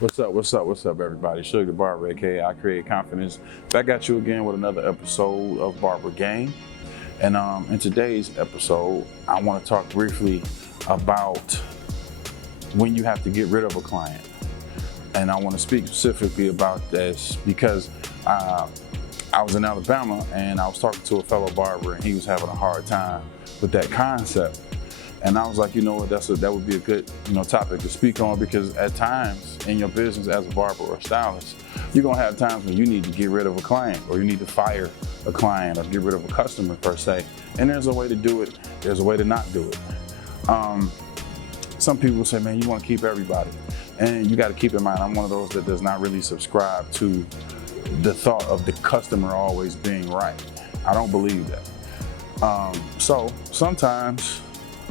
What's up, everybody? Sugar the Barber, aka I Create Confidence. Back at you again with another episode of Barber Game. And in today's episode, I want to talk briefly about when you have to get rid of a client. And I want to speak specifically about this because I was in Alabama and I was talking to a fellow barber and he was having a hard time with that concept. And I was like, you know what, that would be a good, topic to speak on, because at times in your business as a barber or stylist, you're gonna have times when you need to get rid of a client, or you need to fire a client, or get rid of a customer per se. And there's a way to do it, there's a way to not do it. Some people say, man, you wanna keep everybody. And you gotta keep in mind, I'm one of those that does not really subscribe to the thought of the customer always being right. I don't believe that. So sometimes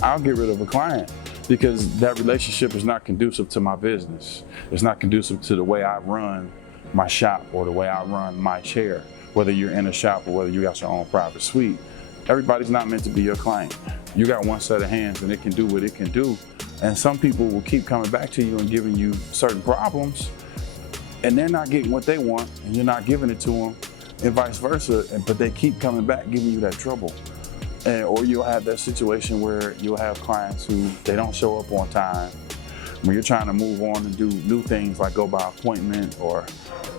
I'll get rid of a client because that relationship is not conducive to my business. It's not conducive to the way I run my shop or the way I run my chair. Whether you're in a shop or whether you got your own private suite, everybody's not meant to be your client. You got one set of hands and it can do what it can do. And some people will keep coming back to you and giving you certain problems, and they're not getting what they want and you're not giving it to them, and vice versa, but they keep coming back giving you that trouble. Or you'll have that situation where you'll have clients who they don't show up on time. When you're trying to move on and do new things like go by appointment or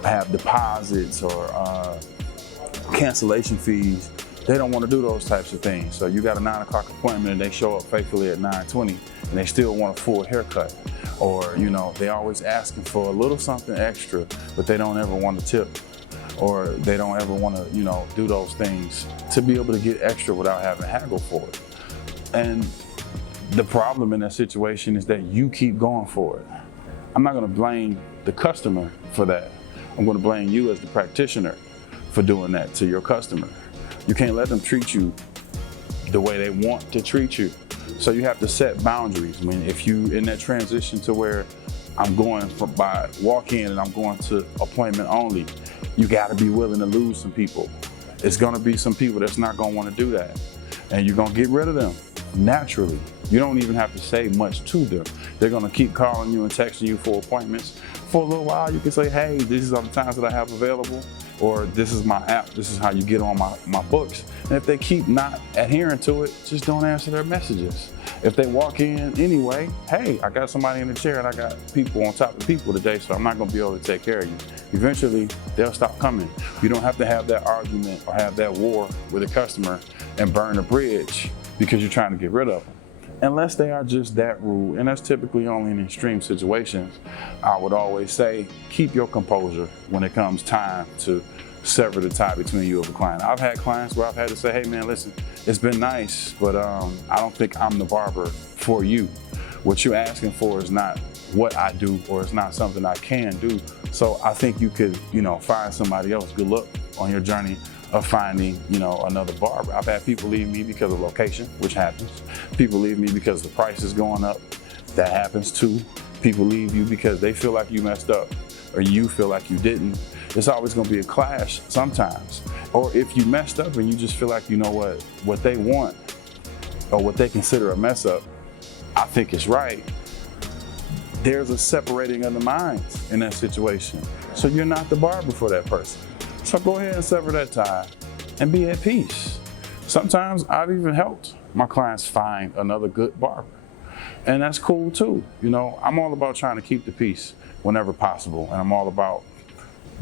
have deposits or cancellation fees, they don't want to do those types of things. So you got a 9 o'clock appointment and they show up faithfully at 9:20 and they still want a full haircut. Or, they always asking for a little something extra, but they don't ever want to tip. Or they don't ever want to, do those things to be able to get extra without having to haggle for it. And the problem in that situation is that you keep going for it. I'm not going to blame the customer for that. I'm going to blame you as the practitioner for doing that to your customer. You can't let them treat you the way they want to treat you. So you have to set boundaries. I mean, if you in that transition to where I'm going by walk-in and I'm going to appointment only, you gotta be willing to lose some people. It's gonna be some people that's not gonna wanna do that. And you're gonna get rid of them naturally. You don't even have to say much to them. They're gonna keep calling you and texting you for appointments. For a little while, you can say, hey, these are the times that I have available, or this is my app, this is how you get on my books. And if they keep not adhering to it, just don't answer their messages. If they walk in anyway, hey, I got somebody in the chair and I got people on top of people today, so I'm not gonna be able to take care of you. Eventually, they'll stop coming. You don't have to have that argument or have that war with a customer and burn a bridge because you're trying to get rid of them. Unless they are just that rude, and that's typically only in extreme situations. I would always say, keep your composure when it comes time to sever the tie between you and the client. I've had clients where I've had to say, hey man, listen, it's been nice, but I don't think I'm the barber for you. What you're asking for is not what I do, or it's not something I can do. So I think you could, find somebody else. Good luck on your journey of finding, another barber. I've had people leave me because of location, which happens. People leave me because the price is going up. That happens too. People leave you because they feel like you messed up or you feel like you didn't. It's always gonna be a clash sometimes. Or if you messed up and you just feel like, what they want or what they consider a mess up, I think it's right. There's a separating of the minds in that situation. So you're not the barber for that person. So go ahead and sever that tie and be at peace. Sometimes I've even helped my clients find another good barber. And that's cool too. I'm all about trying to keep the peace whenever possible. And I'm all about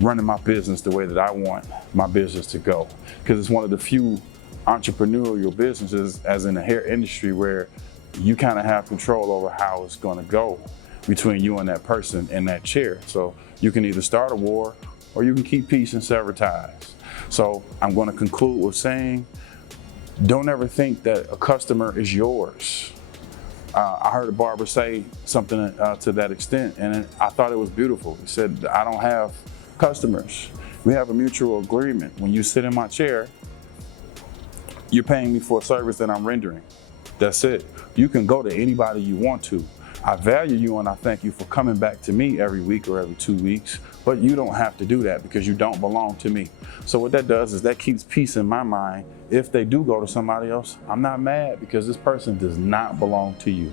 running my business the way that I want my business to go. Because it's one of the few entrepreneurial businesses, as in the hair industry, where you kind of have control over how it's gonna go between you and that person in that chair. So you can either start a war or you can keep peace and sever ties. So I'm gonna conclude with saying, don't ever think that a customer is yours. I heard a barber say something to that extent, and I thought it was beautiful. He said, I don't have customers. We have a mutual agreement. When you sit in my chair, you're paying me for a service that I'm rendering. That's it. You can go to anybody you want to. I value you and I thank you for coming back to me every week or every 2 weeks, but you don't have to do that because you don't belong to me. So what that does is that keeps peace in my mind. If they do go to somebody else, I'm not mad because this person does not belong to you.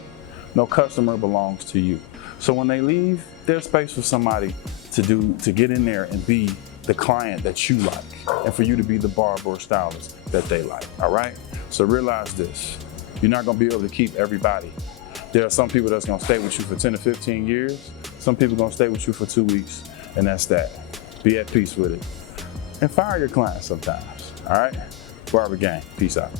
No customer belongs to you. So when they leave, there's space for somebody to get in there and be the client that you like, and for you to be the barber or stylist that they like, all right? So realize this, you're not gonna be able to keep everybody. There are some people that's gonna stay with you for 10 to 15 years. Some people gonna stay with you for 2 weeks, and that's that. Be at peace with it. And fire your clients sometimes, all right? Barber gang, peace out.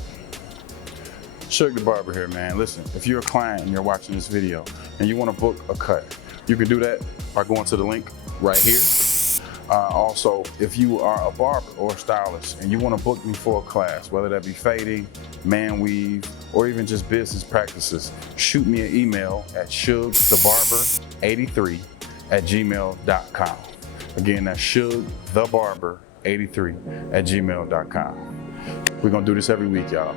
Suge the Barber here, man. Listen, if you're a client and you're watching this video and you wanna book a cut, you can do that by going to the link right here. Also, if you are a barber or a stylist and you want to book me for a class, whether that be fading, man weave, or even just business practices, shoot me an email at shugthebarber83@gmail.com. Again, that's shugthebarber83@gmail.com. We're going to do this every week, y'all.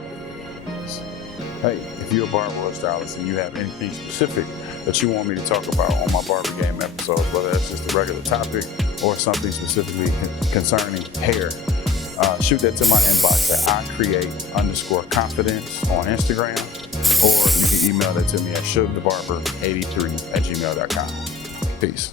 Hey, if you're a barber or a stylist and you have anything specific that you want me to talk about on my Barber Game episodes, whether that's just a regular topic or something specifically concerning hair, shoot that to my inbox at icreate_confidence on Instagram, or you can email that to me at shugthebarber83@gmail.com. Peace.